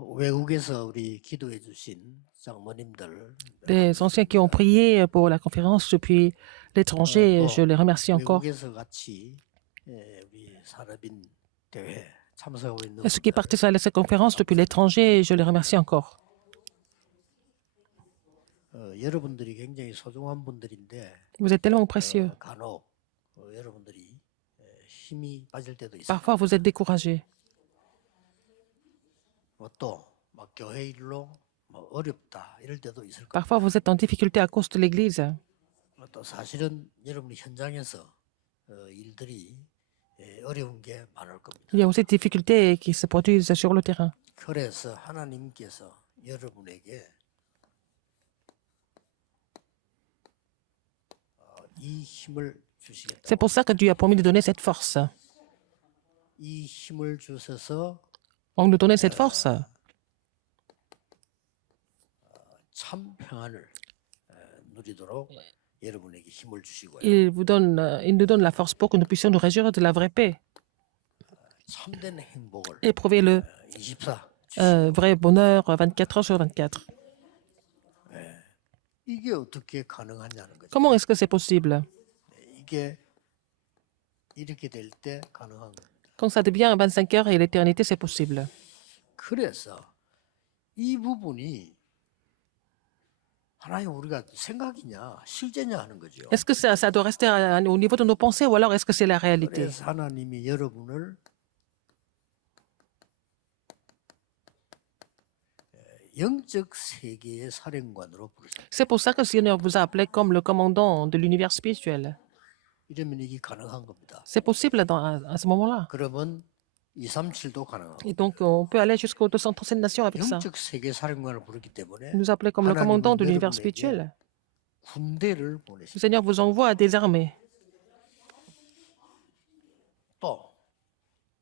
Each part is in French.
외국에서 우리 기도해 주신 장모님들, Des anciens qui ont prié pour la conférence depuis l'étranger, je 또 les remercie encore. 외국에서 같이 우리 산업인 대회 참석하고 있는 Et ceux qui 분들, participent à cette conférence depuis l'étranger, je les remercie encore. 여러분들이 굉장히 소중한 분들인데 Vous êtes tellement précieux. 간혹 여러분들이 힘이 빠질 때도 있을 Parfois, vous êtes 겁니다. découragés. 또막 교회 일로 뭐 어렵다 이럴 때도 있을 겁니다. Parfois, vous êtes en difficulté à cause de l'Église. 또 사실은 여러분이 현장에서 일들이 어려운 게 많을 겁니다. Il y a aussi des difficultés qui se produisent sur le terrain. 그래서 하나님께서 여러분에게 이 힘을 주시겠다. C'est pour ça que Dieu a promis de donner cette force. 이 힘을 주셔서 On nous donnait cette force. 참 평안을 누리도록 여러분에게 힘을 주시고요. Il nous donne la force pour que nous puissions nous réjouir de la vraie paix. 참된 행복을 Éprouver le 24 vrai bonheur 24 heures sur 24. 이게 어떻게 가능하냐는 거죠. Comment est-ce que c'est possible? 이게 이렇게 될 때 가능한 겁니다. Quand ça devient 25 heures et l'éternité, c'est possible. 그래서 이 부분이 하나님 우리가 생각이냐 실제냐 하는 거죠. Est-ce que ça doit rester au niveau de nos pensées ou alors est-ce que c'est la réalité? 그래서 하나님이 여러분을 영적 세계의 사령관으로 부르셨다. C'est pour ça que le Seigneur vous a appelé comme le commandant de l'univers spirituel. 이러면 이게 가능한 겁니다. C'est possible à ce moment-là. 그러면 237도 가능하고 Et donc, on peut aller jusqu'aux 237 nations avec ça. 영적 세계 사령관을 부르기 때문에 Il nous appelait comme le commandant de l'univers spirituel. 군대를 Le 보내십니다. Seigneur vous envoie des armées. 또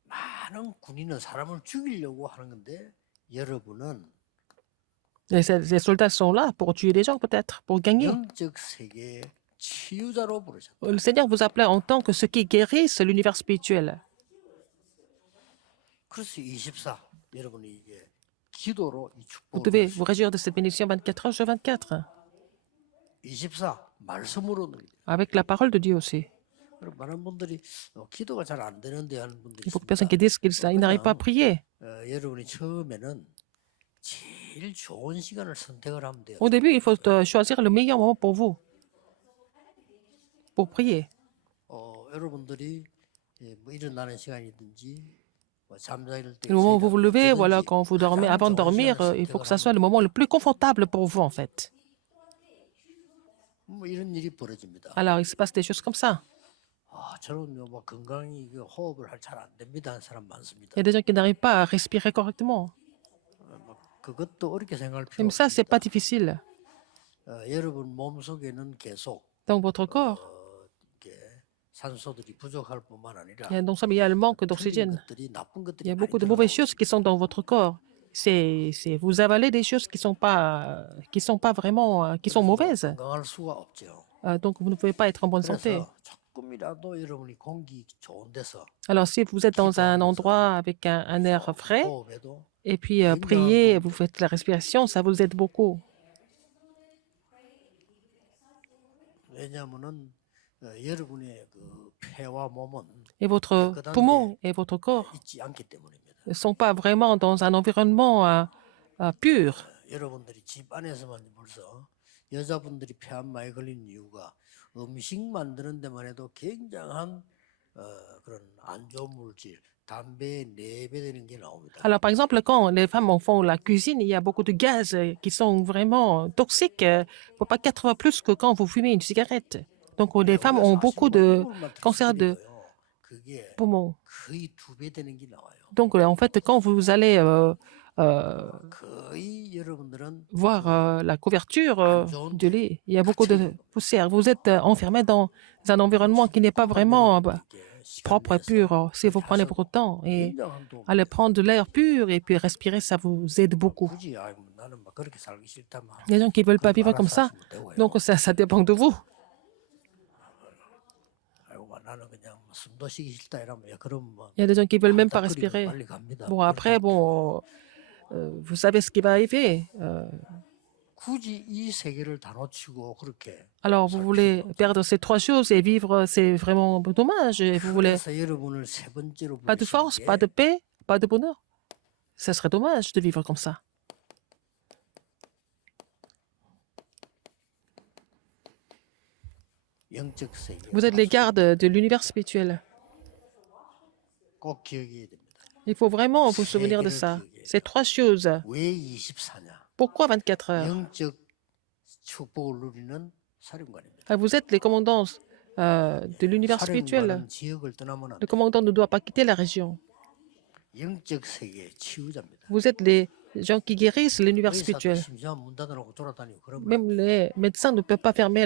많은 군인은 사람을 죽이려고 하는 건데 여러분은 Les soldats sont là pour tuer des gens, peut-être, pour gagner. 영적 세계의 치유자로 부르셨다. Le Seigneur vous appelait en tant que ceux qui guérissent l'univers spirituel. 그래서 24 여러분이 이게 기도로 이 Vous devez 축복을 vous réjouir de cette bénédiction 24 heures sur 24, 24 말씀으로 누리죠. avec la parole de Dieu aussi. 그럼 많은 분들이 기도가 잘 안 되는데 하는 분들이 Il faut que personne qui 있습니다. dise qu'ils n'arrivent pas à prier. 여러분이 처음에는 제일 좋은 시간을 선택을 하면 돼요. Au début, il faut choisir le meilleur moment pour vous, pour prier. 여러분들이 뭐 일어나는 시간이든지 뭐 잠자릴 때 Le moment où vous vous levez, voilà, 뭐든지 quand vous dormez, 가장 avant de 좋은 dormir, 시간을 il faut que 선택을 ça soit 하면 le moment le plus confortable pour vous, en fait. 뭐 이런 일이 벌어집니다. Alors, il se passe des choses comme ça. 저는 뭐 건강히 호흡을 잘 안 됩니다 하는 사람 많습니다. Il y a des gens qui n'arrivent pas à respirer correctement. 그것도 어렵게 생각할 필요 Même ça, c'est 없습니다. pas difficile. 여러분 몸 속에는 계속 Dans votre corps, 이렇게 산소들이 부족할 뿐만 아니라 non seulement il y a le manque 틀린 d'oxygène, 것들이 나쁜 il y 것들이 a 많이 beaucoup de 들어가고 mauvaises choses qui sont dans votre corps. Vous avalez des choses qui sont pas vraiment, qui sont mauvaises. 건강할 수가 없죠. Donc, vous ne pouvez pas être en bonne santé. 그래서 조금이라도 여러분이 공기 좋은 데서 Alors, si vous êtes dans un endroit avec un air frais, 호흡해도 et puis priez, vous faites la respiration, ça vous aide beaucoup. 왜냐하면은 여러분의 그 폐와 몸은 Et votre poumon et votre corps 있지 않기 때문입니다. ne sont pas vraiment dans un environnement pur. 여러분들이 집 안에서만 벌써 여자분들이 폐암 많이 걸리는 이유가 음식 만드는 데만 해도 굉장한 그런 안 좋은 물질, 담배에 내배되는 게 나옵니다. Alors, par exemple, quand les femmes en font la cuisine, il y a beaucoup de gaz qui sont vraiment toxiques. Il ne faut pas 4 fois plus que quand vous fumez une cigarette. Donc, les femmes ont beaucoup de cancer de 그게 poumon. 거의 2배 되는 게 나와요. Donc, en fait, quand vous allez 거의 여러분들은 voir la couverture du lit, il y a beaucoup de poussière. Vous êtes enfermé dans un environnement qui n'est pas vraiment propre et pur. Si vous prenez beaucoup de temps et 굉장한 도움. allez prendre de l'air pur et puis respirer, ça vous aide beaucoup. 굳이 나는 막 그렇게 살기 싫다면 Il y a des gens qui ne veulent pas vivre comme ça, donc ça dépend de vous. 아이고 나는 그냥 숨도 쉬기 싫다 이러면 그러면 Il y a des gens qui ne veulent même pas 닭거리가 respirer. 빨리 갑니다. Bon, après, bon, vous savez ce qui va arriver. 굳이 이 세계를 다 놓치고 그렇게 Alors, vous 살 voulez 필요는 없어요. perdre ces trois choses et vivre, c'est vraiment dommage. Et vous voulez 그래서 여러분을 세 번째로 pas de 부르신 force, pas de 게 paix, pas de bonheur. Ça serait dommage de vivre comme ça. 영적 세계. Vous êtes les gardes de l'univers spirituel. 꼭 기억해야 됩니다. Il faut vraiment vous souvenir de ça. Ces trois choses. 왜 24냐? Pourquoi 24 heures? 영적 축복을 누리는 사령관입니다. Vous êtes les commandants de l'univers spirituel. 사령관은 지역을 떠나면 안 Le 돼요. commandant ne doit pas quitter la région. 영적 세계의 치유자입니다. Vous êtes les gens qui guérissent l'univers 의사도 spirituel. 심지어 문 닫아놓고 돌아다니고 그러면 Même les médecins ne peuvent pas fermer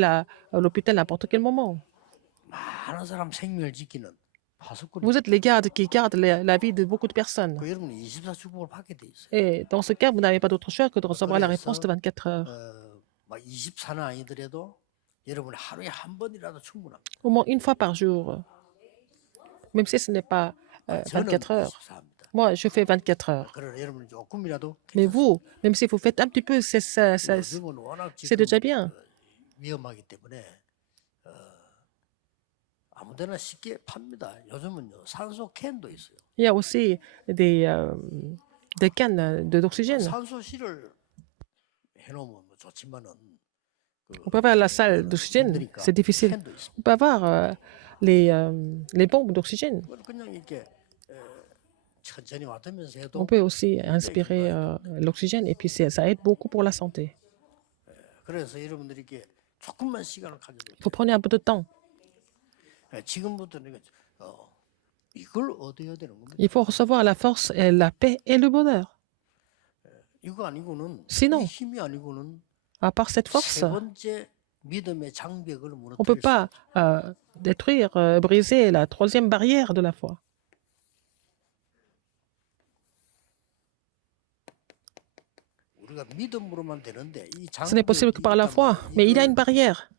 l'hôpital à n'importe quel moment. 많은 사람 생명을 지키는 파수꾼이. Vous êtes les gardes qui gardent la vie de beaucoup de personnes. 그 여러분은 24 축복을 받게 돼 있어요. Et dans ce cas, vous n'avez pas d'autre choix que de recevoir la réponse de 24 heures. 막 24는 아니더라도 여러분 하루에 한 번이라도 충분합니다. Au moins une fois par jour. Même si ce n'est pas 저는 24 heures. 24입니다. Moi, je fais 24 heures. 그러나 여러분은 조금이라도 Mais vous, même si vous faites un petit peu, c'est 요즘은 워낙 c'est 지금 déjà bien. 위험하기 때문에 아무데나 쉽게 팝니다. 요즘은요 산소 캔도 있어요. Il y a aussi des cannes d'oxygène. 산소실을 해놓으면 뭐 좋지만은 On peut avoir la salle d'oxygène, 힘드니까 c'est difficile. 캔도 있습니다. On peut avoir les pompes d'oxygène. 그걸 그냥 이렇게 천천히 맡으면서 On 해도 peut aussi inspirer l'oxygène et puis ça aide beaucoup pour la santé. 그래서 여러분들이 이렇게 조금만 시간을 가져도 Il faut prendre un peu de temps. 지금부터는 이걸 얻어야 되는 겁니다. Il faut recevoir la force, et la paix et le bonheur. 이거 아니고는 Sinon, 이 힘이 아니고는 à part cette force, 세 번째 믿음의 장벽을 on ne peut 무너뜨릴 수 pas détruire, briser la troisième barrière de la foi. 우리가 믿음으로만 되는데 이 Ce n'est possible que par la foi, mais il y a une barrière.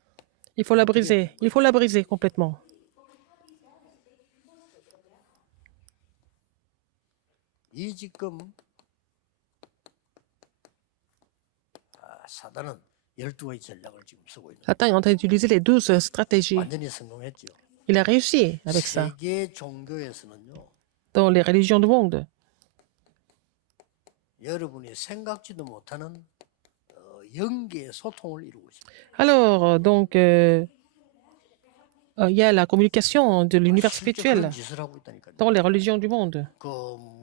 Il faut la briser. Il faut la briser complètement. 이 지금 사단은 12가지 전략을 지금 쓰고 있는 Satan est en train d'utiliser les 12 stratégies. 완전히 성공했죠. Il a réussi avec ça 세계 종교에서는요. dans les religions du monde. 여러분이 생각지도 못하는 영계의 소통을 이루고 있습니다. Alors, donc, il y a la communication de l'univers 실제 spirituel 그런 짓을 하고 있다니까요. dans les religions du monde. 그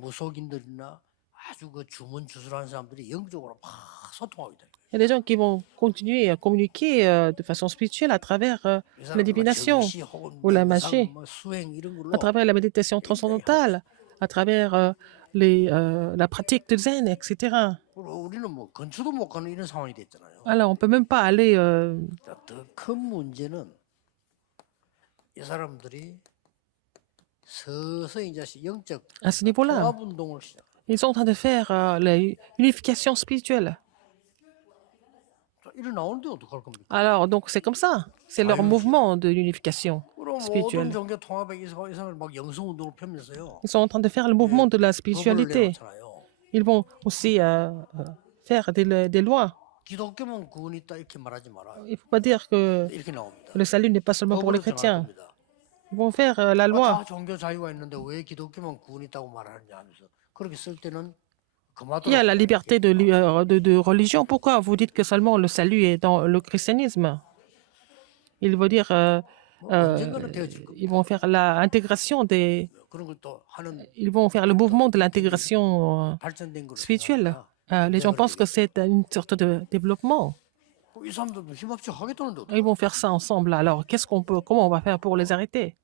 무속인들이나 아주 그 주문 주술하는 사람들이 영적으로 막 소통하고 있다. Il y a des gens qui vont continuer à communiquer de façon spirituelle à travers la divination ou la magie, 수행 이런 걸로 à travers la méditation transcendantale, à travers la pratique de zen, etc. 우리는 뭐 근처도 못 가는 이런 상황이 됐잖아요. Alors, on ne peut même pas aller. 더 큰 문제는 이 사람들이 서서히 이제 영적 À ce niveau-là, 통합 운동을 시작. ils sont en train de faire l'unification spirituelle. 이래 나오는데 어떡할 겁니까? Alors, donc, c'est comme ça. C'est leur mouvement de l'unification 그럼 모든 spirituelle. 종교 통합에 이 사람을 막 영성 운동을 펴면서요. Ils sont en train de faire le mouvement de la 법을 spiritualité. 내놓잖아요. Ils vont aussi faire des lois. 기독교만 구원이 있다 이렇게 말하지 말아요. Il ne faut pas dire que 이렇게 나옵니다. le salut n'est pas seulement pour les 법으로 정할 chrétiens. 겁니다. Ils vont faire la loi. 다 종교 자유가 있는데 왜 기독교만 구원이 있다고 말하느냐 하면서 그렇게 쓸 때는 Il y a la liberté de religion. Pourquoi vous dites que seulement le salut est dans le christianisme? Il veut dire 언젠가는 되어질 겁니다. ils vont faire l'intégration des. 그런 걸 또 하는 Ils vont faire le mouvement de l'intégration 발전된 거를 spirituelle. Les gens pensent que c'est une sorte de développement. 이 사람들도 힘합쳐 하겠다는데 Ils vont faire ça ensemble. Alors, comment on va faire pour les arrêter?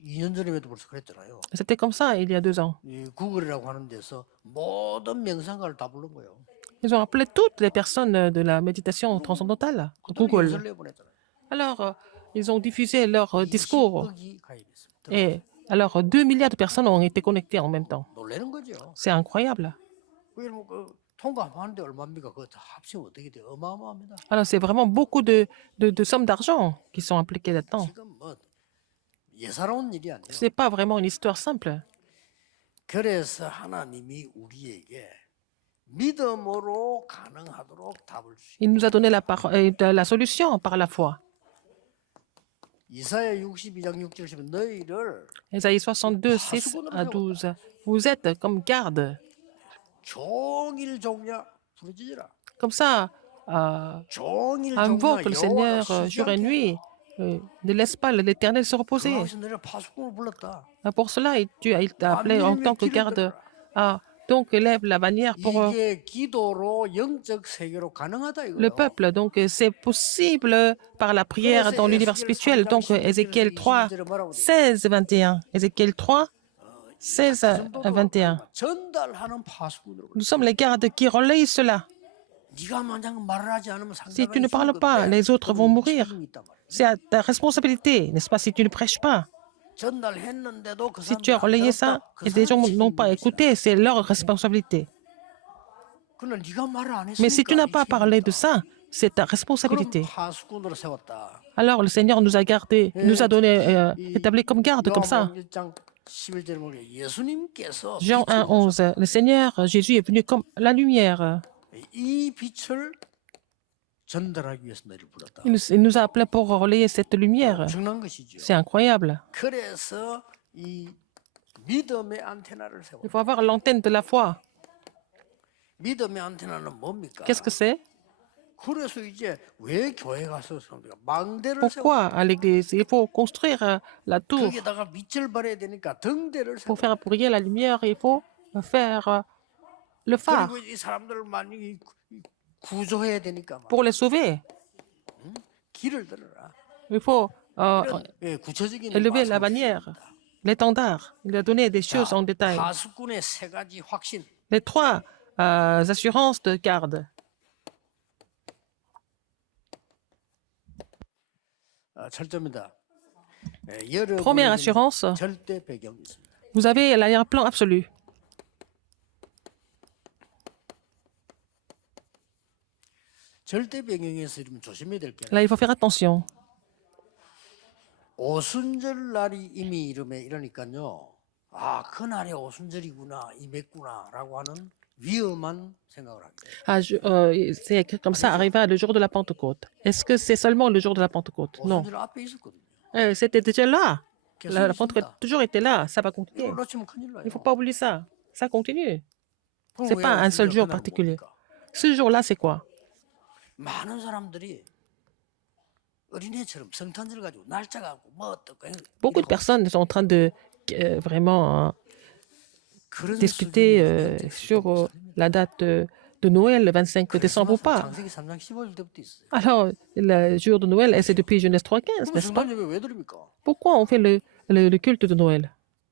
2년 전에도 벌써 그랬잖아요. C'était comme ça il y a 2 ans. 이 구글이라고 하는 데서 모든 명상가를 다 부른 거예요. Ils ont appelé toutes les personnes de la méditation transcendantale, Google. 연설 내보냈잖아요. Alors, ils ont diffusé leur discours. 20억이 가입했습니다. Et alors, 2 milliards de personnes ont été connectées en même temps. 놀라는 거죠. C'est incroyable. 그게 그 통과하는데 얼마입니까? 그거 다 합치면 어떻게 돼요? 어마어마합니다. Alors, c'est vraiment beaucoup de sommes d'argent qui sont impliquées là-dedans. 지금 뭐 예사로운 일이 아니에요. Ce n'est pas vraiment une histoire simple. 그래서 하나님이 우리에게 믿음으로 가능하도록 답을 주시고 Il nous a donné la solution par la foi. 이사야 62장 6절 10은 너희를 Ésaïe 62, 6 à 12. Vous êtes comme garde. 종일 종냐 부르짖으라. Comme ça, 종일 invoque 종냐 le Seigneur 여호와를 jour et 쉬지 nuit. Ne laisse pas l'Éternel se reposer. 않게. 그래서 너희를 파수꾼을 불렀다. Pour cela, tu t'a appelé en tant que garde. Donc, élève la bannière pour 이게 기도로 영적 세계로 가능하다 le 이거예요. peuple. Donc, c'est possible par la prière dans l'univers spirituel. Donc, Ézéchiel 3, 16 et 21. Ézéchiel 3, 16 à 21. 전달하는 파수꾼으로. Nous sommes les gardes qui relayent cela. 네가 만약 말을 하지 않으면 Si tu ne 상대방이 parles 죽을 pas, 건데 les autres vont 그건 mourir. 책임이 있단 말이에요. C'est à ta responsabilité, n'est-ce pas, si tu ne prêches pas. 전달했는데도 그 Si tu as 사람들이 안 relayé ça 들었다. 그 et des gens 사람이 n'ont pas 책임이 있어요. écouté, c'est leur responsabilité. 그러나 네가 말을 안 Mais si tu 했으니까 n'as 이 pas parlé de 책임이다. ça, c'est ta 그럼 responsabilité. 파수꾼으로 세웠다. Alors le Seigneur nous a gardés, nous a donné, établis comme garde, comme ça. 요한복음 1장 11절에 보면 예수님께서 Jean 1, 11. Le Seigneur Jésus est venu comme la lumière. 이 빛을 전달하기 위해서 너를 불렀다. Il nous a appelés pour relayer cette lumière. 엄청난 것이죠. C'est incroyable. 그래서 이 믿음의 안테나를 세워. Il faut avoir l'antenne de la foi. 믿음의 안테나는 뭡니까? Qu'est-ce que c'est? 그래서 이제 왜 교회 가서 섭니까? 망대를 세워. Pourquoi à l'église? Il faut construire la tour. 거기다가 빛을 발해야 되니까 등대를 세워. Pour faire briller la lumière, il faut faire le phare. 그리고 이 사람들을 많이 구조해야 되니까 Pour les sauver, 길을 들어라. il faut 이런 구체적인 élever la 말씀을 bannière, 주십니다. l'étendard. Il a donné des choses en détail. 파수꾼의 세 가지 확신. Les trois assurances de garde. 철저입니다. Première assurance, 절대 배경이 있습니다. vous avez l'arrière-plan absolu. 절대 배경에서 이러면 조심해야 될 게 Là, il faut faire attention. 오순절 날이 이미 이름에 이러니까요. 아, 그날에 오순절이구나, 임했구나라고 하는 위험한 생각을 하게 돼요. C'est écrit comme ça, arriva le jour de la Pentecôte. Est-ce que c'est seulement le jour de la Pentecôte? Non. 오순절 앞에 있었거든요. C'était déjà là. 계속 La Pentecôte 있습니다. a toujours été là. Ça va continuer. 이걸 놓치면 큰일 나요. Il ne faut pas oublier ça. Ça continue. 그럼 c'est 왜 pas un seul 오순절 jour 그날은 particulier. 뭡니까? Ce jour-là, c'est quoi? 많은 사람들이 어린애처럼 성탄절 가지고 날짜 갖고 뭐 어떻고 Beaucoup de personnes sont en train de vraiment 그런 discuter 수준이 sur la date de Noël, le 25 décembre ou pas. 창세기 3장 15절 때부터 있어요. Alors, le jour de Noël, et c'est depuis Genèse 3.15, 그럼 n'est-ce pas? 성탄절 왜 드립니까? Pourquoi on fait le culte de Noël?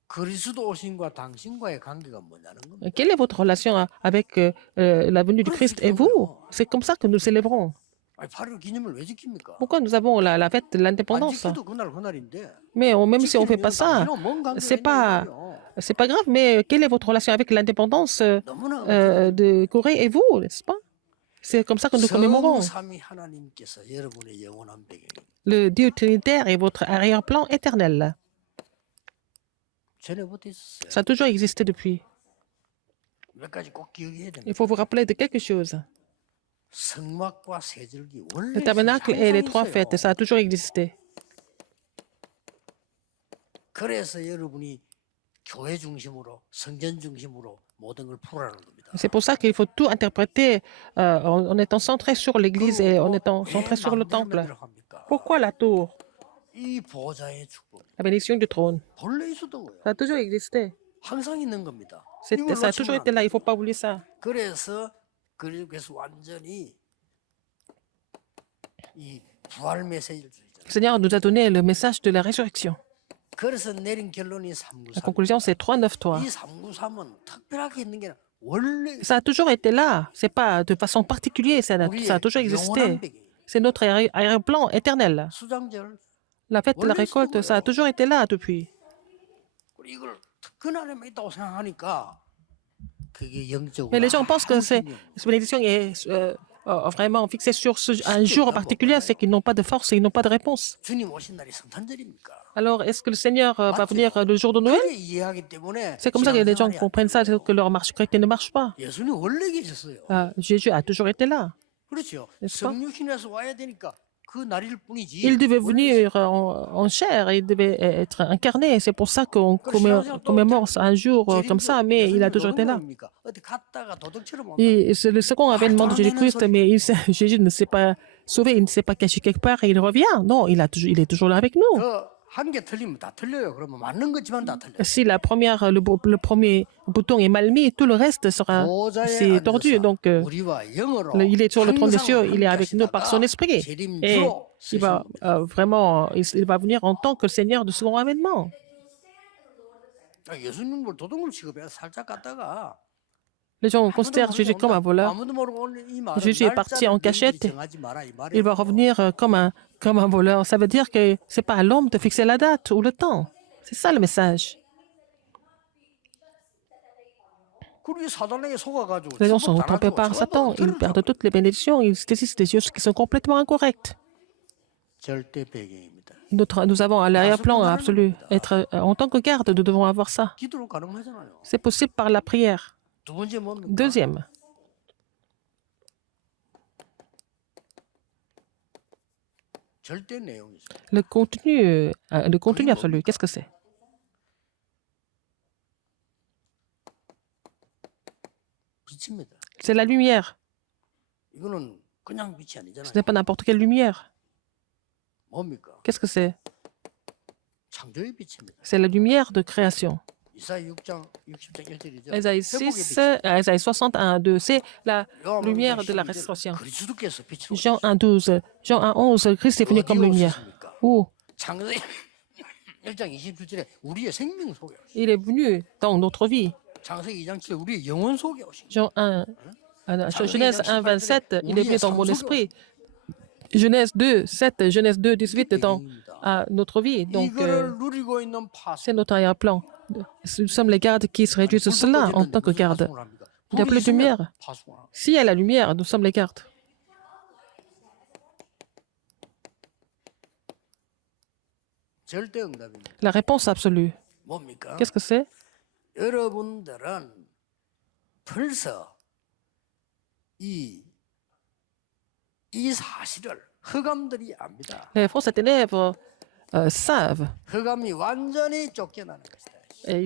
그리스도 오신과 당신과의 관계가 뭐냐는 겁니다. Quelle est votre relation avec la venue du Christ et vous? C'est comme ça que nous célébrons. 아니 8.15 기념을 왜 지킵니까? Pourquoi nous avons la fête de 안 l'indépendance? 지켜도 그날 그날인데. Mais même si on ne fait pas ça, 지키면 뭔 관계가 c'est 있냐는 pas, 거예요. c'est pas grave, mais quelle est votre relation avec l'indépendance 너무나 de Corée et vous, n'est-ce pas? C'est comme ça que nous commémorons. 성삼위 하나님께서 여러분의 영원한 배경입니다. Le Dieu trinitaire est votre arrière-plan éternel. 전에부터 있었어요. Ça a toujours existé depuis. 몇 가지 꼭 기억해야 됩니다. Il faut vous rappeler de quelque chose. 성막과 세절기 Le 원래 tabernacle et les 항상 trois 있어요. fêtes, ça a toujours existé. 그래서 여러분이 교회 중심으로 성전 중심으로 모든 걸 풀어라는 겁니다. C'est pour ça qu'il faut tout interpréter en étant centré sur l'église et en étant centré sur le temple. Pourquoi la tour? 이 보좌의 축복 La bénédiction du trône. 본래 있었던 거예요. Ça a toujours existé. 항상 있는 겁니다. Ça 이걸 a toujours 놓치면 été 안 là, il 돼요. ne faut pas oublier ça. 그래서 그리스도께서 완전히 이 부활 메시지를 주시잖아요. Le Seigneur nous a donné le message de la résurrection. 그래서 내린 결론이 La 393. conclusion, c'est 393. 이 393은 특별하게 있는 게 아니라 원래 Ça a toujours été là. C'est pas de façon particulière, ça a toujours 영원한 existé. 배경이에요. C'est notre arrière-plan éternel. 수장절 La fête de la récolte, ça a toujours été là depuis. 그리고 이걸 그날에만 있다고 생각하니까 그게 영적으로 Mais les gens pensent que 아주 중요해요. cette bénédiction est vraiment fixés sur un jour en particulier, c'est qu'ils n'ont pas de force et ils n'ont pas de réponse. 주님 오신 날이 성탄절입니까? Alors, est-ce que le Seigneur va venir le jour de Noël? 그렇게 이해하기 때문에 C'est comme ça que les gens 신앙생활이 안 comprennent ça, c'est que leur marche chrétienne ne marche pas. 예수님 원래 계셨어요. Jésus a toujours été là. 그렇죠. n'est-ce pas? 성육신에서 와야 되니까 그 날일 뿐이지. Il devait 원래 venir en chair, il devait être incarné. C'est pour ça qu'on commémore un jour comme ça, mais il a toujours été là. 뭡니까? 어디 갔다가 도둑처럼 온다. Et c'est le second avènement de Jésus-Christ, mais Jésus ne s'est pas sauvé, il ne s'est pas caché quelque part et il revient. Non, il est toujours là avec nous. 한 개 틀리면 다 틀려요. 그러면 맞는 거지만 다 틀려. Si le premier bouton est mal mis, tout le reste sera c'est tordu. Donc, 우리와 영으로 il est sur le trône des 항상 cieux, il est avec nous par son 함께하시다가 esprit. Et 재림주로 il va vraiment, il va venir en tant que le Seigneur de second avènement. 예수님을 도둑을 취급해 살짝 갔다가 Les gens considèrent Jésus comme un voleur. 아무도 모르고 오늘 이 말은 Jésus est parti en 날짜를 cachette. 미리 정하지 마라 이 말이에요. Il va revenir comme un voleur. Ça veut dire que c'est pas à l'homme de fixer la date ou le temps. C'est ça le message. 그리고 사단에게 속아가지고 Les gens sont 축복 다 trompés 놔주고 par 전부 Satan. Ils 틀을 perdent toutes les bénédictions. Ils saisissent des choses qui sont complètement incorrectes. 절대 배경입니다. Nous avons à l'arrière-plan absolu. En tant que garde, nous devons avoir ça. 기도로 가능하잖아요. C'est possible par la prière. 두 번째 뭡니까? Deuxième, 절대 내용이죠. le contenu absolu. Qu'est-ce que c'est? 빛입니다. C'est la lumière. 이거는 그냥 빛이 Ce 아니잖아요. n'est pas n'importe quelle lumière. 뭡니까? Qu'est-ce que c'est? 창조의 빛입니다. C'est la lumière de création. 이사야 6장 60장 1절이죠. Ésaïe 6, Ésaïe 61, 2, c'est la lumière de la restauration. 그리스도께서 빛으로 Jean 1, 12, Jean 1, 11, Christ est venu comme lumière. Où? 창세기 1장 27절에 우리의 생명 속에 오신. Il est venu dans notre vie. 창세기 2장 7에 우리의 영혼 속에 오신. Jean 1, Genèse 1, 27, il est venu dans mon esprit. Genèse 2, 7, Genèse 2, 18, dans notre vie. Donc, 이거를 누리고 있는 파수. c'est notre arrière-plan. Nous sommes les gardes qui se réduisent à cela en tant que gardes. Il n'y a plus de lumière. S'il y a la lumière, nous sommes les gardes. 절대 응답입니다. La réponse absolue. 뭡니까? Qu'est-ce que c'est? 여러분들은 벌써 이 사실을 흑암들이 압니다. Les forces des ténèbres savent. 흑암이 완전히 쫓겨나는 것이다. Et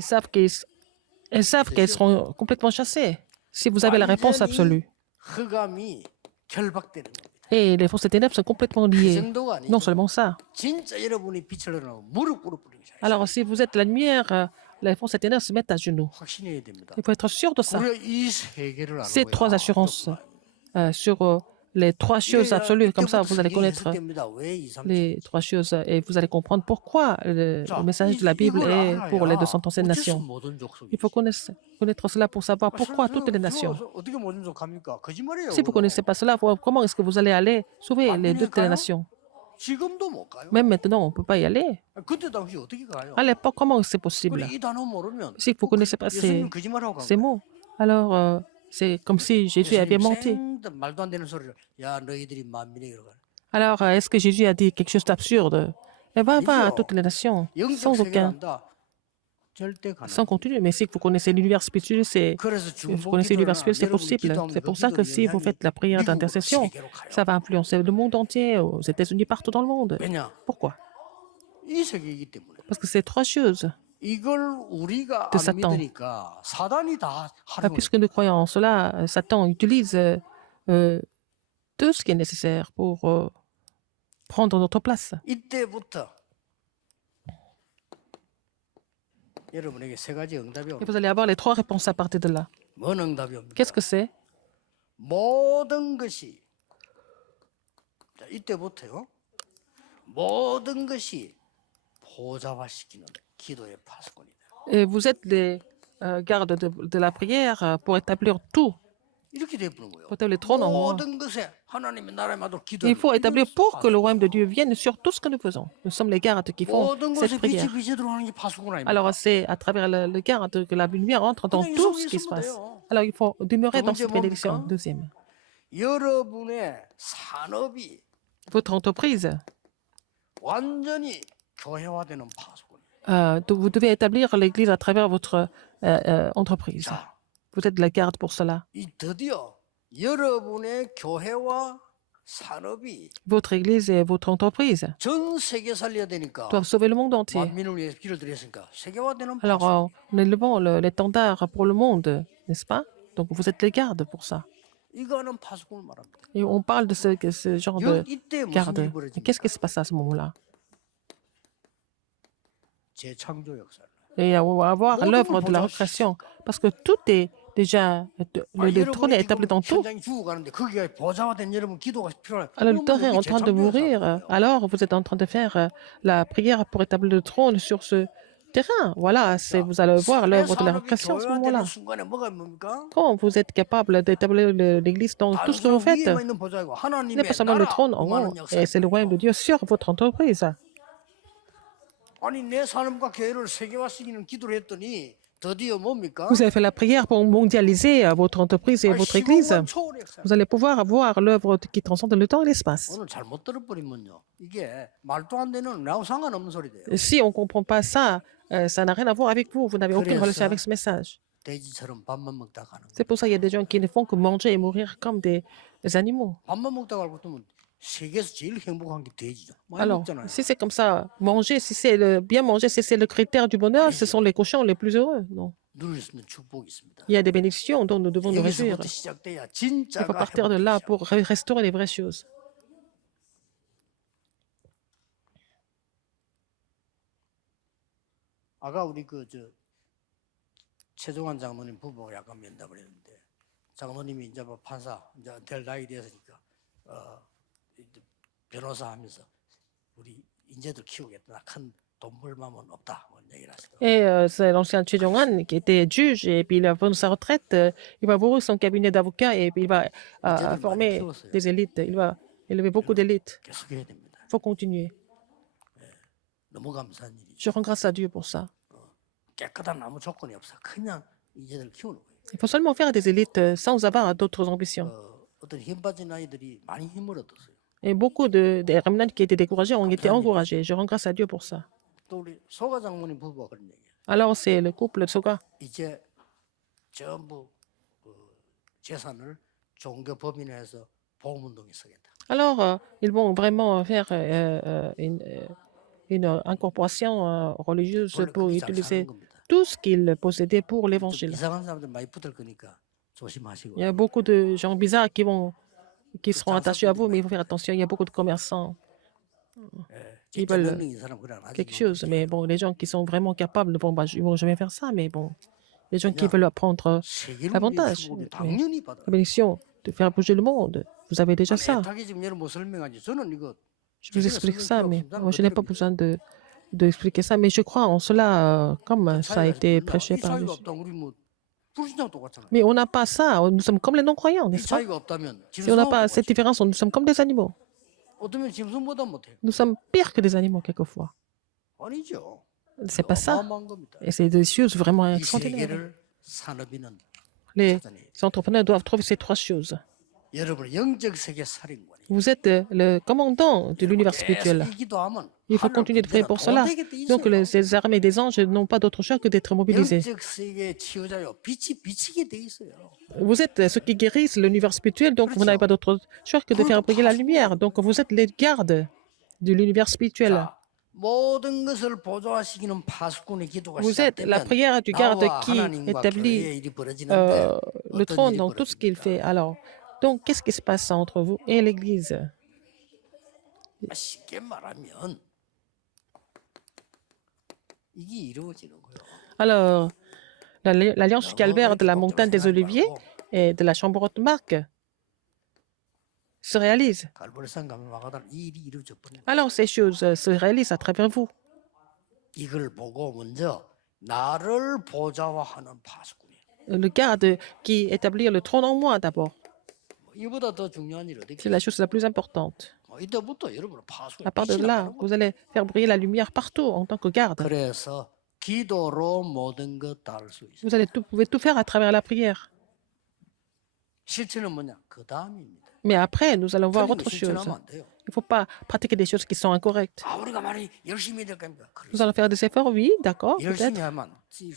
elles savent qu'elles seront complètement chassées si vous avez la réponse absolue. 흑암이 결박되는 겁니다. Et les forces des ténèbres sont complètement 그 liées. 정도가 아니죠. Non seulement ça. 진짜 여러분이 빛을 내놓으면 무릎 꿇어버리는 게 Alors, si vous êtes la lumière, les forces des ténèbres se mettent à genoux. 확신해야 됩니다. Il faut être sûr de ça. 우리가 이 세 개를 Ces 알고 trois assurances sur les trois choses absolues. Comme ça, vous allez connaître les trois choses et vous allez comprendre pourquoi le message de la Bible est pour les 237 nations. Il faut connaître cela pour savoir pourquoi toutes les nations. 어떻게 모든 족 갑니까? 거짓말이에요. Si vous ne connaissez pas cela, comment est-ce que vous allez aller sauver les toutes les nations? 지금도 못 가요. Même maintenant, on ne peut pas y aller. 그때 당시 어떻게 가요? À l'époque, comment c'est possible? 그래, 이 단어 모르면 Si vous ne connaissez pas 예수님 거짓말하고 간 ces 거예요. mots, alors c'est comme si Jésus avait menti. 생도 말도 안 되는 소리를 야 너희들이 만민에 이러고. Alors, est-ce que Jésus a dit quelque chose d'absurde? Eh bien, va à toutes les nations, 영적 sans 세계를 aucun, 안다. 절대 가능. sans contenu. Mais si vous connaissez l'univers spirituel, 그래서 vous connaissez l'univers spirituel, c'est possible. C'est pour ça que si vous faites la prière d'intercession, ça va influencer le monde entier, aux États-Unis, partout dans le monde. 왜냐? Pourquoi? 이 세계이기 때문에. Parce que c'est trois choses. 이걸 우리가 de 안 Satan. 믿으니까 사단이 다 활용을. Puisque nous croyons en cela, Satan utilise tout ce qui est nécessaire pour prendre notre place. 이때부터 여러분에게 세 가지 응답이 Et 옵니다. vous allez avoir les trois réponses à partir de là. 뭔 응답이 옵니까? Qu'est-ce que c'est? 모든 것이 자, 이때부터요. 모든 것이 보좌화시키는 기도의 파수꾼이다. Et vous êtes les gardes de la prière pour établir tout, 이렇게 되어버린 거예요. pour établir le trône en roi. 모든 것에 하나님의 나라에 맞도록 Il 기도하는 faut établir pour que le 파수꾼. royaume de Dieu vienne sur tout ce que nous faisons. Nous sommes les gardes qui font 모든 cette 것에 빛이 prière. 빛에 들어가는 게 파수꾼 아닙니까? Alors c'est à travers le garde que la lumière entre dans 그냥 이 tout 속에 ce qui se 있으면 passe. 돼요. Alors il faut demeurer 두 dans 번째 cette bénédiction. 뭡니까? Deuxième. 여러분의 산업이 votre entreprise. 완전히 교회화되는 파수꾼. Vous devez établir l'Église à travers votre entreprise. 자, Vous êtes la garde pour cela. 이 드디어 여러분의 교회와 산업이 Votre Église et votre entreprise 전 세계 살려야 되니까 doivent sauver le monde entier. 만민을 위해서 길을 들였으니까 세계화되는 Alors, 파수꾼. en élevant l'étendard pour le monde, n'est-ce pas? Donc, vous êtes les gardes pour ça. 이거 하는 파수꾼을 말합니다. Et on parle de ce genre de 이때 무슨 garde. 일이 Et 벌어집니까? qu'est-ce qui se passe à ce moment-là? 재창조 역사를. Et on va avoir Bon, l'œuvre de la bon, recréation. Parce que tout est déjà, le trône est établi dans tout. 현장이 죽어가는데 거기가 보좌화된 여러분 기도가 필요해. Alors, le terrain est en train de mourir. Alors, vous êtes en train de faire la prière pour établir le trône sur ce terrain. Voilà, vous allez voir l'œuvre de la recréation à ce moment-là. 순간에 뭐가 뭡니까? Quand vous êtes capable d'établir l'Église dans tout ce que vous faites, 위에만 있는 보좌이고 ce n'est 하나님의 pas seulement le 나라 trône en haut, 임하는 역사. et c'est le royaume de Dieu sur votre entreprise. 아니 내 삶과 교회를 세계화시키는 기도를 했더니 드디어 뭡니까? Vous avez fait la prière pour mondialiser votre entreprise et votre Église. 시공간 초월의 역사. Vous allez pouvoir avoir l'œuvre qui transcende le temps et l'espace. 오늘 잘못 들어버리면요. 이게 말도 안 되는 나하고 상관없는 소리돼요. Si on ne comprend pas ça, ça n'a rien à voir avec vous. Vous n'avez aucune relation avec ce message. 돼지처럼 밥만 먹다 가는 거. C'est pour ça qu'il y a des gens qui ne font que manger et mourir comme des animaux. 밥만 먹다 갈고 뜨면 세계에서 제일 행복한 게 돼지죠. 많이 Alors, 먹잖아요. si c'est comme ça, manger, si c'est bien manger, si c'est le critère du bonheur, ce sont les cochons les plus heureux. Non. 누릴 수 있는 축복이 있습니다. Il y a des bénédictions dont nous devons nous réjouir. 여기서부터 시작돼야 Il faut 진짜가 partir de là 회복되죠. pour restaurer les vraies choses. 아까 우리 최종환 장로님 부부가 약간 면담을 했는데 장로님이 이제 뭐 판사 이제 될 나이 되었으니까 이제 변호사 하면서 우리 인재들 키우겠다 큰 돈 벌mam은 없다 뭐 얘기를 하시더라고요. Et c'est l'ancien Choi Jong-un qui était juge et puis il a pris sa retraite. Il va ouvrir son cabinet d'avocat et puis il va former des élites. Il va élever beaucoup d'élites. 계속 해야 됩니다. Il faut continuer. 너무 감사한 일이죠. Je rends grâce à Dieu pour ça. 깨끗한 아무 조건이 없어. 그냥 인재들 키우는 거예요. Il faut seulement faire des élites sans avoir d'autres ambitions. 어떤 힘 빠진 아이들이 많이 힘을 얻었어요. Et beaucoup des remnants qui étaient découragés ont été encouragés. Je rends grâce à Dieu pour ça. 또 우리 소가 장모님 부부가 그런 얘기예요. Alors c'est le couple Soga. 이제 전부 재산을 종교 법인화해서 보험운동에 쓰겠다. Alors ils vont vraiment faire une incorporation religieuse 원래 pour 그게 잘 utiliser 사는 겁니다. tout ce qu'ils possédaient pour 좀 l'évangile. 이상한 사람들 많이 붙을 거니까 조심하시고. Il y a beaucoup de gens bizarres qui seront attachés à vous, mais il faut faire attention. Il y a beaucoup de commerçants, ils 진짜 veulent 능력 있는 사람 그래 안 하지. quelque chose. Mais bon, les gens qui sont vraiment capables, bon, bah, ils vont jamais faire ça. Mais bon, les gens qui veulent apprendre 세계를 l'avantage, 위해 mais 당연히 받아. la bénédiction de faire bouger le monde, vous avez déjà ça. 애타게 지금 여러분 못 설명하지. 저는 이거 Je vous explique ça, mais moi, je n'ai pas besoin d'expliquer ça. Mais je crois en cela, comme ça a été prêché 이 par 차이가 Jésus. 없다. 우리 뭐 불신자랑 똑같잖아요. Mais on n'a pas ça. Nous sommes comme les non-croyants, 이 n'est-ce pas? 차이가 없다면 Si on n'a 짐승하고 pas cette 똑같이. différence, nous sommes comme des animaux. 어쩌면 짐승보다 못해요. Nous sommes pires que des animaux quelquefois. 아니죠. C'est pas ça. 어마어마한 겁니다. Et c'est des choses vraiment 이 extraordinaires. 세계를 산업인은 Les 찾아내요. entrepreneurs doivent trouver ces trois choses. 여러분은 영적 세계 살인관이. Vous êtes le commandant de l'univers spirituel. 계속 이 기도하면 Il faut 하늘 continuer de prier 군대는 pour 돈 cela. 되게 돼 Donc 있어요. les armées des anges n'ont pas d'autre choix que d'être mobilisées. 영적 세계 치유자요. 빛이 비치게 돼 있어요. Vous êtes ceux qui guérissent l'univers spirituel, donc vous n'avez pas d'autre choix que de faire briller la lumière. Donc vous êtes les gardes de l'univers spirituel. 자, 모든 것을 보조화시키는 파수꾼의 기도가 Vous êtes la 시작되면 prière du garde 나와 qui 하나님과 établit 교회의 일이 벌어지는데 le 어떤 trône 일이 dans tout ce qu'il 벌어집니까? fait. Alors, donc qu'est-ce qui se passe entre vous et l'Église? 쉽게 말하면 이게 이루어지는 거예요. Alors, l'alliance du calvaire de la montagne des Oliviers et de la chambre haute marque se réalise. 갈보리산 가면 와가다 이 일이 이루어져 버립니다. Alors, ces choses se réalisent à travers vous. 이걸 보고 먼저 나를 보좌화하는 파수꾼이에요. Le garde qui établit le trône en moi d'abord. 이보다 더 중요한 일 어디 C'est la chose la plus importante. 이때부터 여러분은 파수꾼 À part de là, vous allez faire briller la lumière partout en tant que garde. 그래서 기도로 모든 것 다 할 수 있어요. Vous pouvez tout faire à travers la prière. 실천은 뭐냐? 그 다음입니다. Mais après, nous allons voir 틀린 거 autre chose. 실천하면 안 돼요. Il ne faut pas pratiquer des choses qui sont incorrectes. 아, 우리가 많이 열심히 될 겁니까? Nous allons faire des efforts, oui, d'accord, 열심히 peut-être. 하면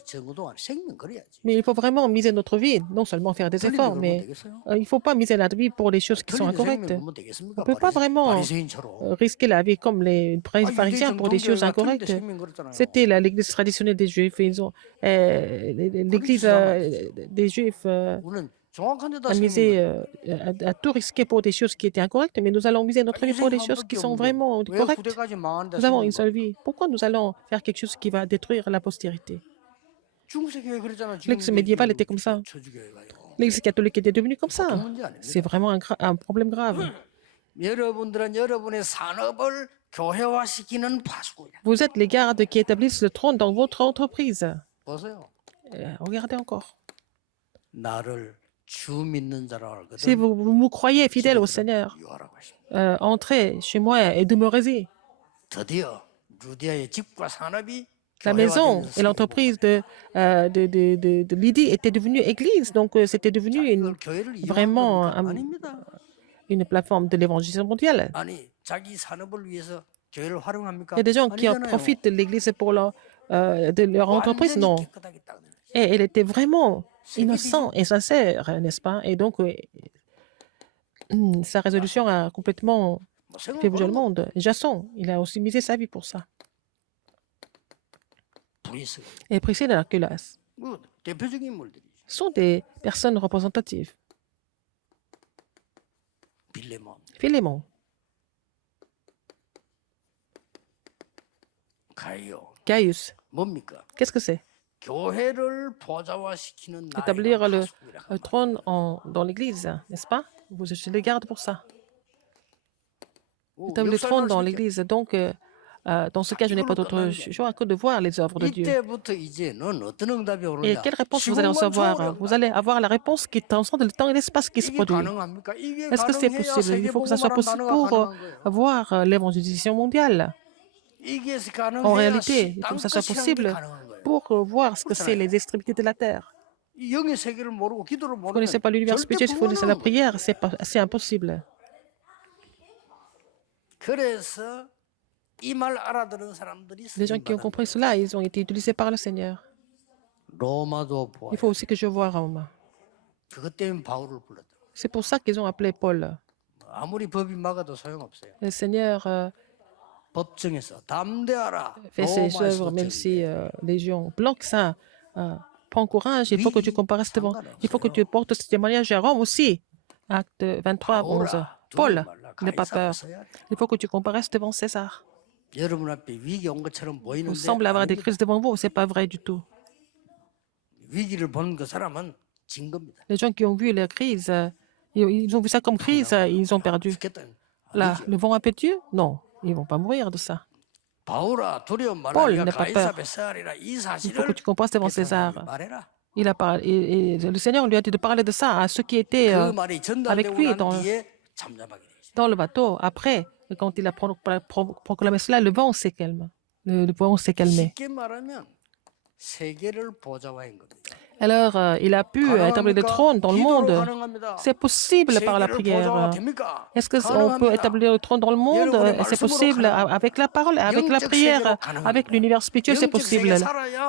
적어도 동안 생명 걸어야지. Mais il faut vraiment miser notre vie, non seulement faire des 틀린 데 efforts, 걸면 mais 되겠어요? il ne faut pas miser la vie pour les choses qui sont 틀린 데 생명 incorrectes. 걸면 On 되겠습니까? ne peut pas vraiment 바리새인처럼. risquer la vie comme les 유대 pharisiens pour des choses 정통교회가 틀린 데 incorrectes. 생명 걸었잖아요. C'était l'église traditionnelle des Juifs. Ils ont, l'église des Juifs 우리는 정확한 데다 a 생명 misé, 걸어요. a tout risqué pour des choses qui étaient incorrectes, mais nous allons miser notre vie pour des choses qui sont vraiment 왜 correctes. 후대까지 망하는데 Nous avons 생명 une seule 걸어요? vie. Pourquoi nous allons faire quelque chose qui va détruire la postérité? 중세교회 그랬잖아. L'église médiévale était comme ça. 처주교회가요. L'église catholique était devenue comme 보통 ça. 문제 아닙니다. C'est vraiment un problème grave. 여러분들은 여러분의 산업을 교회화시키는 파수꾼이야. Vous êtes les gardes qui établissent le trône dans votre entreprise. 보세요. Regardez encore. 나를 주 믿는 자라 Si 하거든. vous me croyez fidèle au Seigneur, 유하라고 하십니다. entrez chez moi et demeurez-y. 드디어 루디아의 집과 산업이 La maison et l'entreprise de Lydie étaient devenues église. Donc, c'était devenu 이걸 교회를 vraiment 이용한 겁니까? 아닙니다. une plateforme de l'évangélisation mondiale. 아니 자기 산업을 위해서 교회를 활용합니까? Il y a des gens qui en 아니잖아요. profitent de l'église pour de leur entreprise. Non. 완전히 깨끗하게 닦는 거지. Et elle était vraiment innocent et sincère, n'est-ce pas? Et donc, sa résolution a complètement 뭐 fait 생각을 bouger le 그런 거 monde. Jason, il a aussi misé sa vie pour ça. 브리스 Et Priscille et Arculas 뭐 대표적인 인물들이죠. sont des personnes représentatives. 빌레몬, Philémon, 가이오 Gaius, 뭡니까? qu'est-ce que c'est? 교회를 보좌화시키는 Établir 나이가 le 파수꾼이라. trône dans l'église, n'est-ce pas? Vous êtes les gardes pour ça. Établir le trône dans l'église. Donc, dans ce cas, je n'ai pas d'autre choix que de voir les œuvres de Dieu. 이때부터 이제 넌 어떤 응답이 Et 오느냐? quelle réponse vous allez recevoir? Vous allez avoir la réponse qui transcende le temps et l'espace qui se 이게 produit. 가능합니까? 이게 Est-ce que c'est 가능해야 possible? Il faut que ça soit 세계복음이라는 possible 단어가 pour 가능한 거예요. voir l'évangélisation mondiale. 이게 En 가능해야 réalité, il faut que ça soit 땅끝이라는 게 possible 가능한 거예요. pour voir ce que c'est les extrémités de la terre. 이 영의 세계를 모르고 기도를 Vous ne connaissez 모르면 pas l'univers 절대 spirituel, si vous connaissez la 불가능한 거예요. prière, c'est impossible. 그래서 이 말 알아들은 사람들이 Les gens qui ont 쓰임받은 compris cela, ils ont été utilisés par le Seigneur. 로마도 Il 보아요. faut aussi que je voie Rome. 그것 때문에 바울을 불렀다. C'est pour ça qu'ils ont appelé Paul. 아무리 법이 막아도 소용없어요. Le Seigneur 법정에서 담대하라. fait ses 로마에서 œuvres, même si 어쩌는데. les gens bloquent ça. Prends courage, il faut que tu comparaisses devant. Il faut que tu portes ce témoignage à Rome aussi. Acte 23, 11. 바울아, Paul, 두려워 말라. n'aie pas 가이사 peur. 앞에 서야 돼. Il faut que tu comparaisses devant César. 여러분 앞에 위기 온 것처럼 Vous 보이는데 semblez avoir des 아닙니다. crises devant vous, c'est pas vrai du tout. 위기를 본 그 사람은 진 겁니다. Les gens qui ont vu la crise, ils ont vu ça comme crise, ils ont perdu. 죽겠다. Là, 아니죠. le vent impétueux? Non, ils vont pas mourir de ça. 바울아 두려워 말라. Paul, 네가 n'aie pas 가이사 peur. 앞에 서야리라. 이 Il faut que 사실을 tu compasses devant César. 말해라. Il a parlé, et le Seigneur lui a dit de parler de ça à ceux qui étaient 그 말이 avec 전달되고 lui 난 dans, 뒤에 잠잠하게 되죠. dans le bateau. Après, quand il a proclamé cela, le vent s'est calmé. Le vent s'est calmé. 쉽게 말하면 세계를 보좌화한 겁니다. Alors, il a pu établir le trône dans le 기도로 monde. 가능합니다. C'est possible par la 세계를 prière. 보좌화됩니까? Est-ce qu'on peut établir le trône dans le monde? C'est possible avec la parole, avec la prière, avec l'univers spirituel, c'est possible.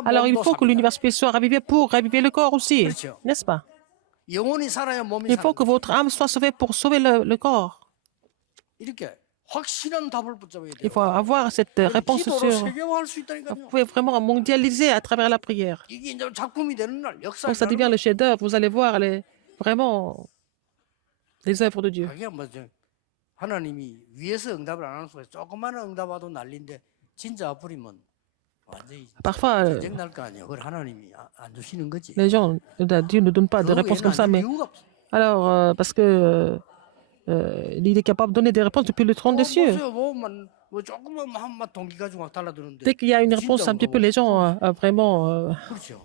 Alors, il faut que l'univers spirituel soit ravivé pour raviver le corps aussi, n'est-ce pas? 영혼이 살아야 몸이 Il faut 사는 que votre âme soit sauvée pour sauver le corps. 이렇게 확실한 답을 붙잡아야 돼요. Il faut avoir cette réponse 기도로 sûre. 세계화할 수 Vous 있다니까요. pouvez vraiment mondialiser à travers la prière. 이게 이제 작품이 되는 날 역사. Quand ça devient le chef-d'œuvre, vous allez voir vraiment les œuvres de Dieu. 자기가 뭐죠? 하나님이 위에서 응답을 안 하는 수가 조그마한 응답와도 난리인데 진짜 아프리면 완전히 Parfois, 전쟁 날 거 아니에요. 그걸 하나님이 안 주시는 거지. les gens, Dieu ne donne pas de 그거 réponse comme 외에는 ça, 안 줄 mais 이유가 없어. alors, parce que il est capable de donner des réponses depuis le trône des cieux. 보세요. 뭐 조금만 한맛 동기 가지고 막 달라드는데. Dès qu'il y a une réponse un petit peu, les gens vraiment 그렇죠.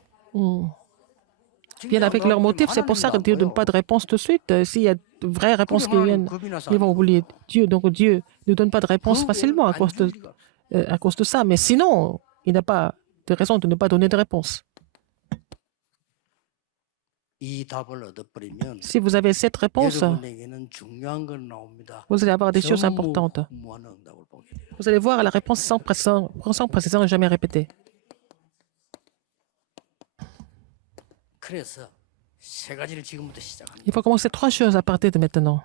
viennent avec leur motif. C'est pour ça que Dieu ne donne pas de réponse tout de suite. S'il y a de vraies réponses qui viennent, ils vont oublier Dieu. Donc Dieu ne donne pas de réponse facilement à cause de ça. Mais sinon, il n'a pas de raison de ne pas donner de réponse. 이 답을 얻어버리면 Si vous avez cette réponse, 여러분에게는 중요한 건 나옵니다. vous allez avoir des choses importantes. 전무후무한 응답을 보게 돼요. Vous allez voir la réponse sans précision et jamais répétée. 그래서 세 가지를 지금부터 시작합니다. Il faut commencer 3 choses à partir de maintenant.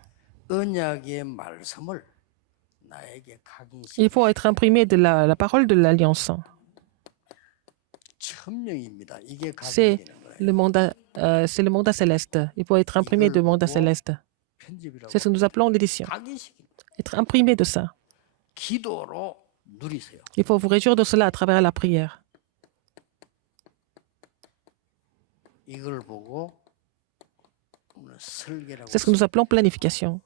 언약의 말씀을 나에게 각인시 Il faut être imprimé de la parole de l'Alliance. 천명입니다. 이게 C'est 각인되는 거예요. c'est le mandat céleste. Il faut être imprimé de mandat céleste. 편집이라고 C'est ce que nous appelons l'édition. 각인시킵니다. Être imprimé de ça. 기도로 누리세요. Il faut vous réjouir de cela à travers la prière. 이걸 보고 오늘 설계라고 C'est ce que nous appelons planification.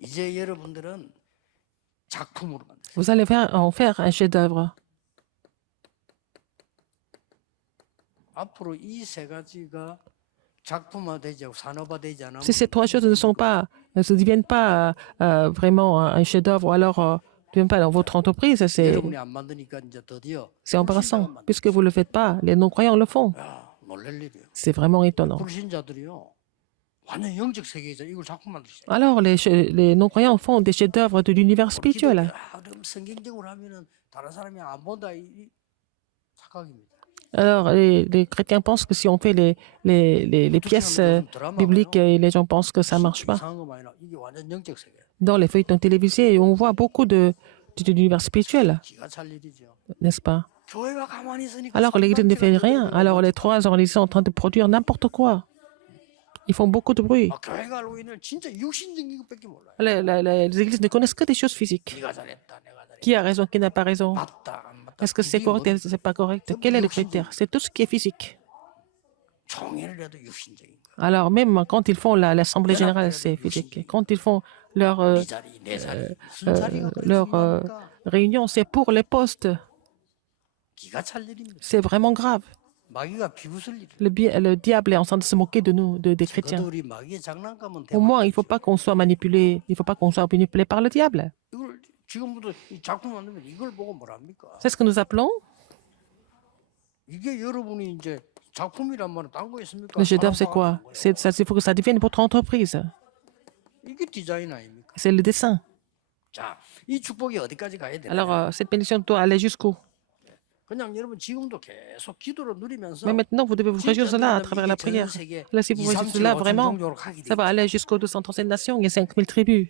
이제 여러분들은 작품으로 만드세요. Vous allez en faire un chef-d'œuvre. 앞으로 이 세 가지가 작품화되지 않고 산업화되지 않으면 Si ces 3 choses ne se deviennent pas vraiment un chef-d'œuvre ou alors ne deviennent pas dans votre entreprise, 여러분이 안 만드니까 이제 드디어 c'est embarrassant. Puisque vous ne le faites pas, les non-croyants le font. 야, 놀랄 일이에요. C'est vraiment étonnant. 불신자들이요. 완전 영적 세계에서 이걸 작품 만드시죠. Alors, les non-croyants font des chefs-d'œuvre de l'univers spirituel. 그럼 성경적으로 하면은 다른 사람이 안 본다 이 착각입니다. Alors, les chrétiens pensent que si on fait les pièces bibliques, et les gens pensent que ça ne marche pas. 이상한 거 많이 나. 이게 완전 영적 세계. Dans les feuilletons télévisés, on voit beaucoup de l'univers spirituel, 기가 찰 일이죠. n'est-ce pas? 교회가 가만히 있으니까 Alors, l'Église ne fait rien. 산방지가 Alors, les 3 organisations sont en train de produire n'importe quoi. Ils font beaucoup de bruit. 교회가 알고 있는 진짜 육신적인 것밖에 몰라요. Les églises ne connaissent que des choses physiques. 네가 잘했다, 내가 잘했다. Qui a raison, qui n'a pas raison? 맞다, 안 맞다. Est-ce que c'est 이게 correct, 뭐 est-ce que c'est pas correct? Quel est le critère? C'est tout ce qui est physique. 총회를 해도 육신적인 거. Alors, même quand ils font l'Assemblée générale, c'est physique. Quand ils font leur 네 자리, 내 자리. 무슨 자리가 그렇게 leur 중요합니까? réunion, c'est pour les postes. 기가 찰 일입니다. C'est vraiment grave. 마귀가 비웃을 일. Le diable est en train de se moquer de nous, des 그래도 chrétiens. 우리 마귀의 장난감은 Au moins, il ne faut pas qu'on soit manipulé. Il ne faut pas qu'on soit manipulé par le diable. 이걸 지금부터 이 작품 만들면 이걸 보고 뭐랍니까? C'est ce que nous appelons 이게 여러분이 이제 작품이란 말은 딴 거 있습니까? le chef-d'œuvre. C'est quoi? Il faut que ça devienne votre entreprise. 이게 디자인 아닙니까? C'est le dessin. 자, 이 축복이 어디까지 가야 되나? Alors, cette bénédiction doit aller jusqu'où? 그냥 여러분 지금도 계속 기도로 누리면서 Mais maintenant, vous devez vous réjouir de cela à travers la prière. Là, si vous réjouissez de cela, vraiment, ça va aller jusqu'aux 237 nations et 5000 tribus.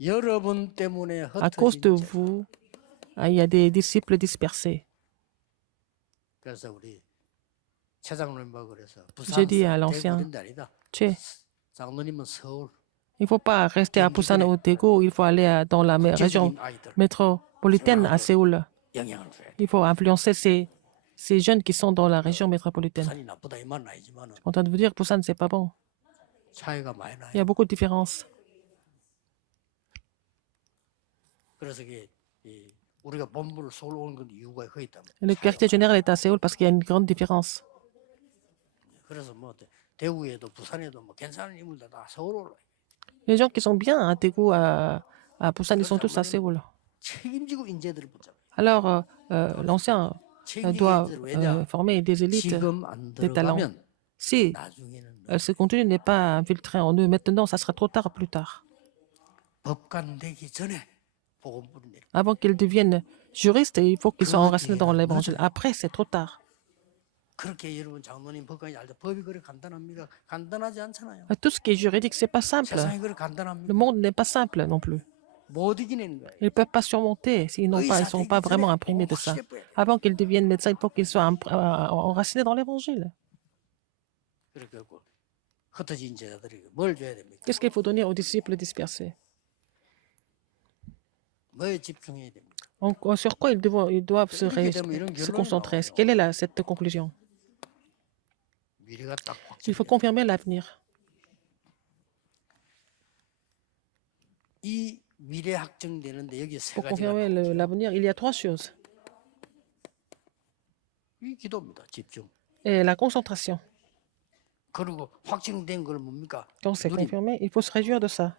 여러분 때문에 À cause de 흩어진 자. vous, il y a des disciples dispersés. 그래서 우리 최 장로님과 그래서 J'ai dit à 부산 l'ancien, 대구 이런 데 아니다. Che, 장로님은 서울 il ne faut pas rester à Busan ou Daegu, il faut aller dans la région 국제적인 아이들 métropolitaine à Séoul. 영향을 줘야 돼. Il faut influencer ces jeunes qui sont dans la région métropolitaine. 부산이 나쁘다 이 말은 아니지만은 Je suis en train de vous dire que Busan, c'est pas bon. 차이가 많이 나요. Il y a beaucoup de différences. 그래서 우리가 본부를 서울 오는 건 이유가 거기 있다. Le quartier général est à Séoul parce qu'il y a une grande différence. 그래서 뭐 대구에도 부산에도 뭐 괜찮은 인물들 다 서울 올라. Les gens qui sont bien à Daegu, à Busan, ils sont tous à Séoul. 책임지고 인재들을 붙잡아. Alors, l'ancien doit former des élites, 지금 안 des talents. 들어가면 Si 나중에는 ce contenu n'est pas infiltré en eux maintenant, ça sera trop tard plus tard. 법관 되기 전에 복음을 내려. Avant qu'ils deviennent juristes, il faut qu'ils soient enracinés dans l'évangile. Après, c'est trop tard. 그렇게 여러분 장로님 법관이 알죠. 법이 그래 간단합니까? 간단하지 않잖아요. Tout ce qui est juridique, c'est pas simple. 세상이 그래 Le 간단합니까? monde n'est pas simple non plus. 못 이기는 거예요. Ils ne peuvent pas surmonter s'ils ne sont pas vraiment imprimés de ça. Avant qu'ils deviennent médecins, il faut qu'ils soient enracinés dans l'évangile. 그렇게 흩어진 제자들이 뭘 줘야 됩니까? Qu'est-ce qu'il faut donner aux disciples dispersés? 뭐에 집중해야 됩니까? Sur quoi ils doivent se concentrer? Quelle est cette conclusion? 미래가 딱 Il faut 확정돼요. confirmer l'avenir. 이 미래 확정되는데 여기 세 Pour 가지가 confirmer 나오죠. l'avenir, il y a 3 choses. 이 기도입니다. 집중. Et la concentration. 그리고 확정된 걸 뭡니까? Quand c'est 누림. confirmé, il faut se réjouir de ça.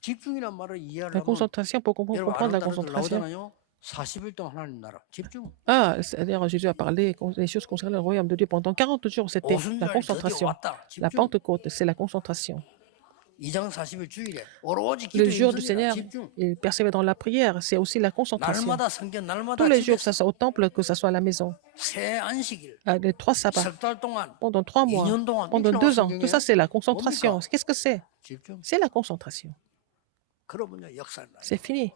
집중이란 말을 La 이해하려면 concentration, pour 여러분 comprendre la 아는 단어들 concentration, 나오잖아요. 40일 동안 하나님 나라 집중. Ah, c'est-à-dire Jésus a parlé des choses concernant le royaume de Dieu pendant 40 jours. C'était la 오순절 드디어 concentration. 왔다. La 집중. Pentecôte, c'est la concentration. 2장 40일 주일에 오로지 Le 기도에 jour du 힘쓰니라. Seigneur, 집중. il persévère dans la prière. C'est aussi la concentration. 날마다 성경, 날마다 Tous les jours, que 집에서 ce soit au temple, que ce soit à la maison. 새 안식일 Les 3 sabbats, 석 달 동안 pendant 3 mois, 2년 동안 pendant 이렇게 2 ans. 나와 Tout ça, 성경에 c'est la concentration. 뭡니까? Qu'est-ce que c'est? 집중. C'est la concentration. 그러면요 역사를 나요. C'est fini.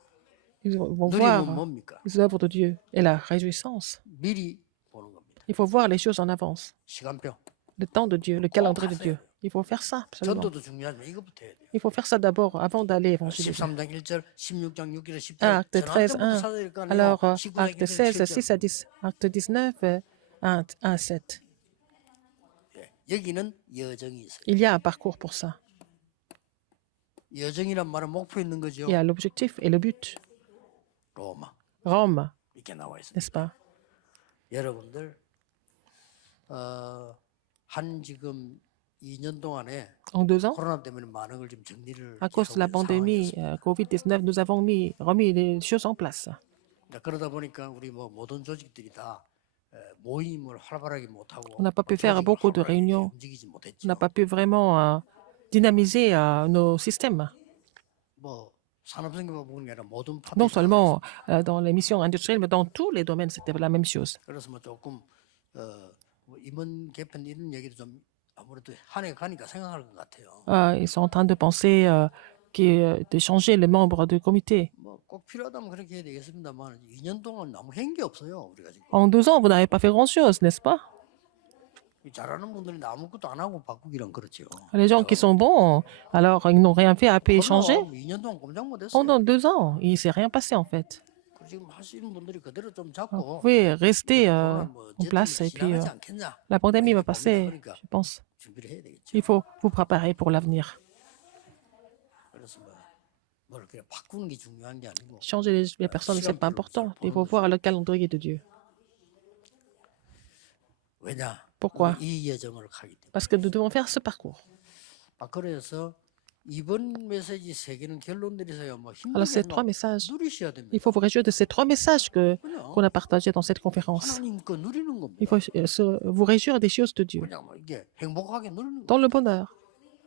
Ils vont 누리면 voir 뭡니까? les œuvres de Dieu et la réjouissance. 미리 보는 겁니다. Il faut voir les choses en avance. 시간표. Le temps de Dieu, le calendrier de Dieu. Il faut faire ça, absolument. 전도도 중요하지만 이것부터 해야 돼요. Il faut faire ça d'abord, avant d'aller évangéliser. 13장 1절, 16장 6절, 10절. Acte 13, 1. Alors, acte 16, 6 à 10. Acte 19, 1 à 7. 여기는 여정이 있어요. Il y a un parcours pour ça. 여정이란 말은 목표 있는 거죠. Il y a l'objectif et le but. 로마 Rome, 이렇게 나와 있습니다. n'est-ce pas? 여러분들 한 지금 2년 동안에 En 2 ans, 코로나 때문에 많은 걸 좀 정리를 à cause de la 계속하는 pandémie 상황이었습니다. COVID-19, nous avons remis les choses en place. 그러다 보니까 우리 뭐 모든 조직들이 다 모임을 활발하게 못하고 On n'a pas pu faire beaucoup de réunions. 움직이지 On 못했죠. n'a pas pu vraiment dynamiser nos systèmes. 뭐 산업생계만 보는 게 아니라 모든 Non 파트너들. seulement dans les missions industrielles, mais dans tous les domaines, c'était la même chose. 그래서 뭐 조금 뭐 임원 개편 이런 얘기도 좀 아무래도 한 해 가니까 생각할 것 같아요. Ils sont en train de penser de changer les membres du comité. 뭐 꼭 필요하다면 그렇게 해야 되겠습니다만 2년 동안 너무 한 게 없어요 우리가 지금. En 2 ans, vous n'avez pas fait grand-chose, n'est-ce pas? 잘하는 분들이 아무것도 안 하고 바꾸기란 그렇죠. Les gens qui sont bons, alors ils n'ont rien fait à payer changer. 2년 동안 꼼짝 못했어요. Pendant 2 ans, il ne s'est rien passé en fait. 지금 하시는 분들이 그대로 좀 Vous 잡고 pouvez rester 코로나 뭐 en place et puis 지나가지 않겠냐 la pandémie va 이렇게 passer, 봅니다. je pense. 준비를 해야 되겠죠. Il faut vous préparer pour l'avenir. 그래서 뭘 그냥 바꾸는 게 중요한 게 아니고 Changer les personnes, ce n'est pas important. Il faut voir le calendrier de Dieu. 왜냐? Pourquoi? 이 여정을 가기 때문에. Parce que nous devons faire ce parcours. 그래서 이번 메시지 세 개는 결론 내리세요. 뭐 Alors, 힘들게 ces 3 messages, 누리셔야 됩니다. il faut vous réjouir de ces 3 messages qu'on a partagés dans cette conférence. 하나님 거 누리는 겁니다. Il faut vous réjouir des choses de Dieu, 그냥 뭐 이게 행복하게 누리는 거, dans le bonheur.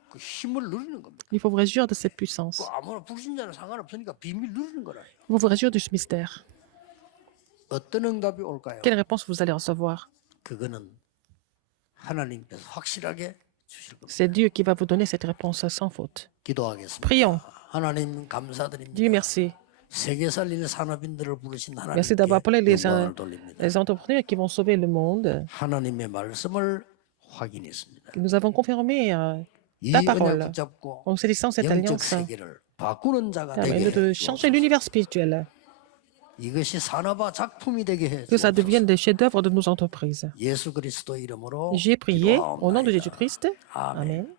그 힘을 누리는 겁니다. Il faut vous réjouir de cette puissance. 그 아무나 불신자는 상관없으니까 비밀 누리는 거라. Il faut vous réjouir de ce mystère. 어떤 응답이 올까요? Quelle réponse vous allez recevoir? 그거는 하나님께서 확실하게 주실 겁니다. C'est Dieu qui va vous donner cette réponse sans faute. 기도하겠습니다. Prions. 하나님 감사드립니다. Dieu merci. 세계 살릴 산업인들을 부르신 Merci d'avoir appelé 하나님께 영광을 돌립니다. les entrepreneurs qui vont sauver le monde. 하나님의 말씀을 확인했습니다. Nous avons confirmé 이 ta 은혜 parole. 붙잡고 En saisissant cette 영적 alliance, 세계를 바꾸는 자가 되게 permet de 해 changer 주옵소서. l'univers spirituel. 이것이 산업화 작품이 되게 해 Que ça 주옵소서. devienne des chefs-d'œuvre de nos entreprises. 예수 그리스도 이름으로 J'ai prié au nom de 기도하옵나이다. Jésus-Christ. 아멘. Amen.